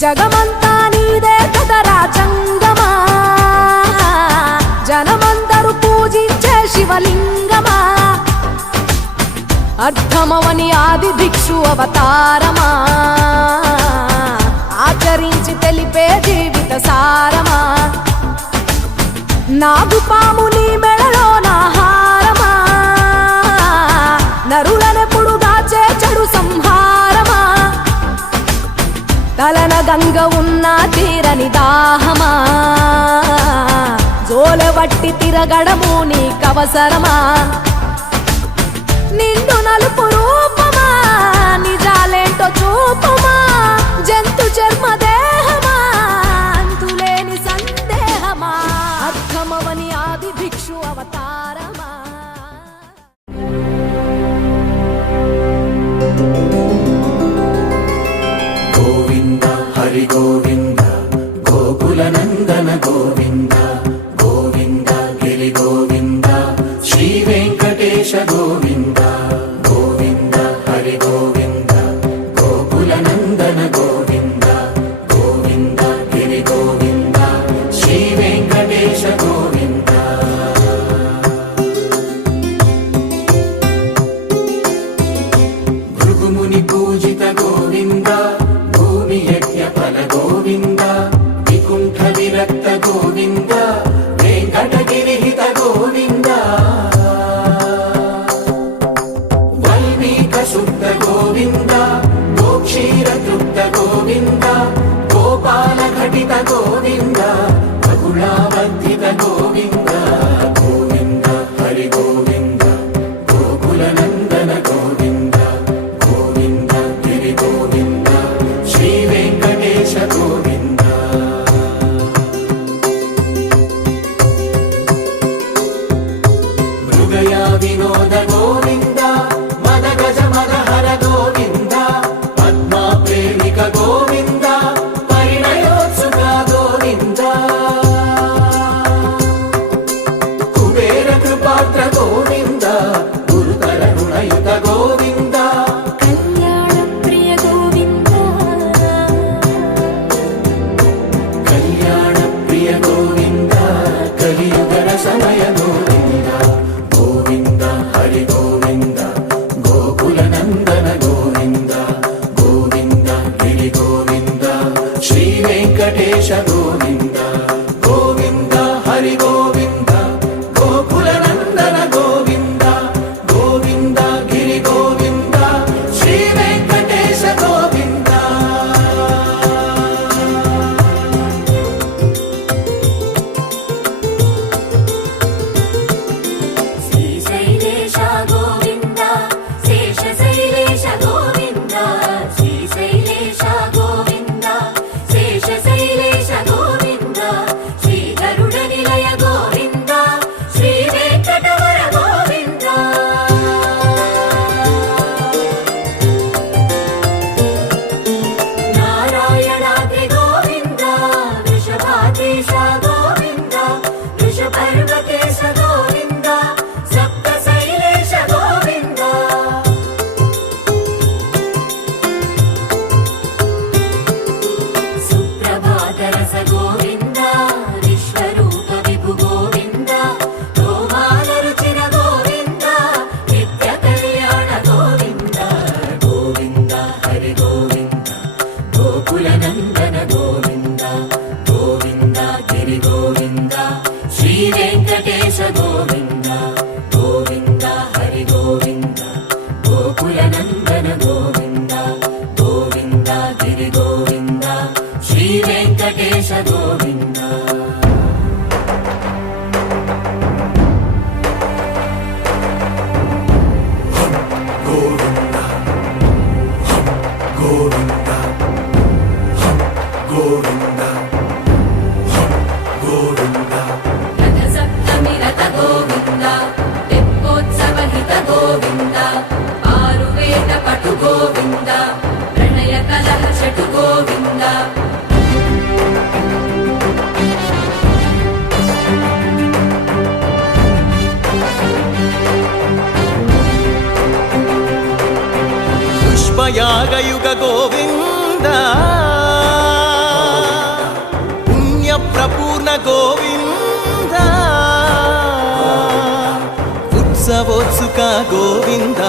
జగమంతా నీదే కదరా జంగమా, జనమందరూ పూజించే శివలింగమా, అర్థమవని ఆది భిక్షు అవతారమా, ఆచరించి తెలిపే జీవిత సారమా, నాగుపాము నీ మెడలో నాహారమా, నరులనెప్పుడు దాచే చెడు సంహారమా, తలన గంగ ఉన్న తీరని దాహమా, జోలెవట్టి తిరగడము నీకవసరమా, నిండు నలుపు రూపమా, నిజాలేంటో చూపమా, జంతు చర్మ దేహమా, అంతులేని సందేహమా, అర్థమవని ఆది భిక్షు అవతారమా. గోవింద హరి గోవింద గోకుల నందన గోవింద గోవింద గిరి గోవింద శ్రీ వెంకటేశ గోవింద గోవింద హరి గోవింద గోకుల నందన గోవింద గోవింద గిరి గోవింద శ్రీ వెంకటేశ గోవింద. భృగుముని పూజిత గోవింద భూమి యజ్ఞ ఫల గోవింద వికుంఠ విరక్త గోవింద వెంకటగిరిహిత గోవింద వల్మీక శుద్ధ గోవింద గోక్షీర తృప్త గోవింద గోపాల ఘటిత గోవింద బహుళావర్ధిత గోవింద గోవింద హరి గోవింద గోకుల నందన గోవింద గోవింద గిరి గోవింద శ్రీ వెంకటేశ గోవింద. మృగయా వినోద గోవింద మద గజ మదహర గోవింద పద్మా ప్రేమిక గోవింద పరిణయోత్సుక గోవింద కుబేర కృపాత్ర గోవింద గురుతర రుణయుత గోవింద కళ్యాణ ప్రియ గోవింద కళ్యాణ ప్రియ గోవింద కలియుగర సమయ గోవింద గోవింద హరి గోవింద గోకుల నందన గోవింద గోవింద గిరి గోవింద శ్రీ వెంకటేశ గోవింద గోవింద హరి గోవింద గోకుల నందన గోవింద గోవింద గిరి గోవింద శ్రీ వెంకటేశ గోవింద. శ్రీశైలేశ గోవింద శేషశైలేశ గోవింద శ్రీశైలేశ గోవింద శేషశైలేశ గోవింద శ్రీ గరుడ నిలయ గోవింద శ్రీ వెంకటవర గోవింద నారాయణాద్రి గోవింద వృషభాద్రీశ గోవింద వృషపర్వతేశ గోవింద సప్తశైలేశ గోవింద సుప్రభాతరస గోవింద విశ్వరూప విభు గోవింద గోమాల రుచిర గోవింద నిత్య కళ్యాణ గోవింద గోవింద హరి గోవింద గోకుల నందన గోవింద గోవింద గిరి గోవింద శ్రీ వెంకటేశ గోవింద గోవింద హరి గోవింద గోకుల నందన గోవింద గోవింద గిరి గోవింద శ్రీ వెంకటేశ గోవింద. గోవింద గోవింద గోవింద గోవింద రథ సప్తమి రథ గోవింద తెప్పోత్సవ హిత గోవింద ఆరువేద పటు గోవింద ప్రణయ కలహ షటు గోవింద పుష్పయాగయుగ గోవింద వోత్సుక గోవింద